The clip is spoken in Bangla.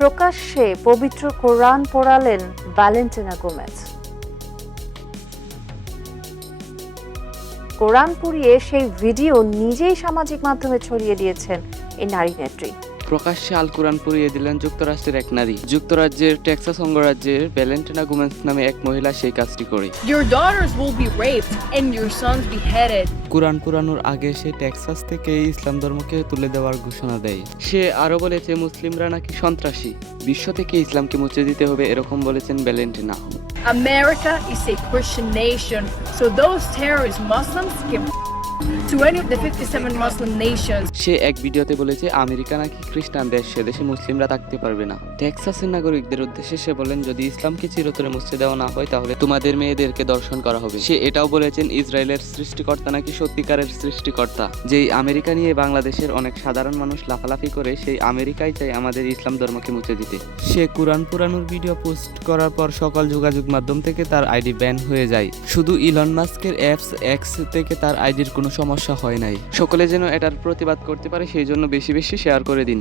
প্রকাশ্যে পবিত্র কোরআন পোড়ালেন ভ্যালেন্টিনা গোমেজ। কোরআন পুড়িয়ে সেই ভিডিও নিজেই সামাজিক মাধ্যমে ছড়িয়ে দিয়েছেন এই নারী নেত্রী। প্রকাশ্যে আল কোরআন পুড়িয়ে দিলেন যুক্তরাষ্ট্রের এক নারী। যুক্তরাজ্যের টেক্সাস অঙ্গরাজ্যের ভ্যালেন্টিনা গোমেজ নামে এক মহিলা সেই কাজটি করে। Your daughters will be raped and your sons beheaded. কোরআন পুরানোর আগে সে টেক্সাস থেকে ইসলাম ধর্মকে তুলে দেওয়ার ঘোষণা দেয়। সে আরো বলেছে মুসলিমরা নাকি সন্ত্রাসী, বিশ্ব থেকে ইসলামকে মুছে দিতে হবে, এরকম বলেছেন Valentina. America is a Christian nation, so those terrorist Muslims can to any of the 57 Muslim nations. সে এক ভিডিওতে বলেছে আমেরিকা নাকি খ্রিস্টান দেশ, সে দেশে মুসলিমরা থাকতে পারবে না। টেক্সাসের নাগরিকদের উদ্দেশ্যে সে বলেন, যদি ইসলামকে চিরতরে মুছে দেওয়া না হয় তাহলে তোমাদের মেয়েদেরকে দর্শন করা হবে। সে এটাও বলেছেন ইসরায়েলের সৃষ্টিকর্তা নাকি সত্যিকারের সৃষ্টিকর্তা। যেই আমেরিকা নিয়ে বাংলাদেশের অনেক সাধারণ মানুষ লাফালাফি করে, সেই আমেরিকাই চাই আমাদের ইসলাম ধর্মকে মুছে দিতে। সে কোরআন পুরানোর ভিডিও পোস্ট করার পর সকল যোগাযোগ মাধ্যম থেকে তার আইডি ব্যান হয়ে যায়। শুধু ইলন মাস্কের অ্যাপস এক্স থেকে তার আইডির কোনো সমস্যা হয় নাই। সকলে যেন এটার প্রতিবাদ করতে পারে, সেই জন্য বেশি বেশি শেয়ার করে দিন।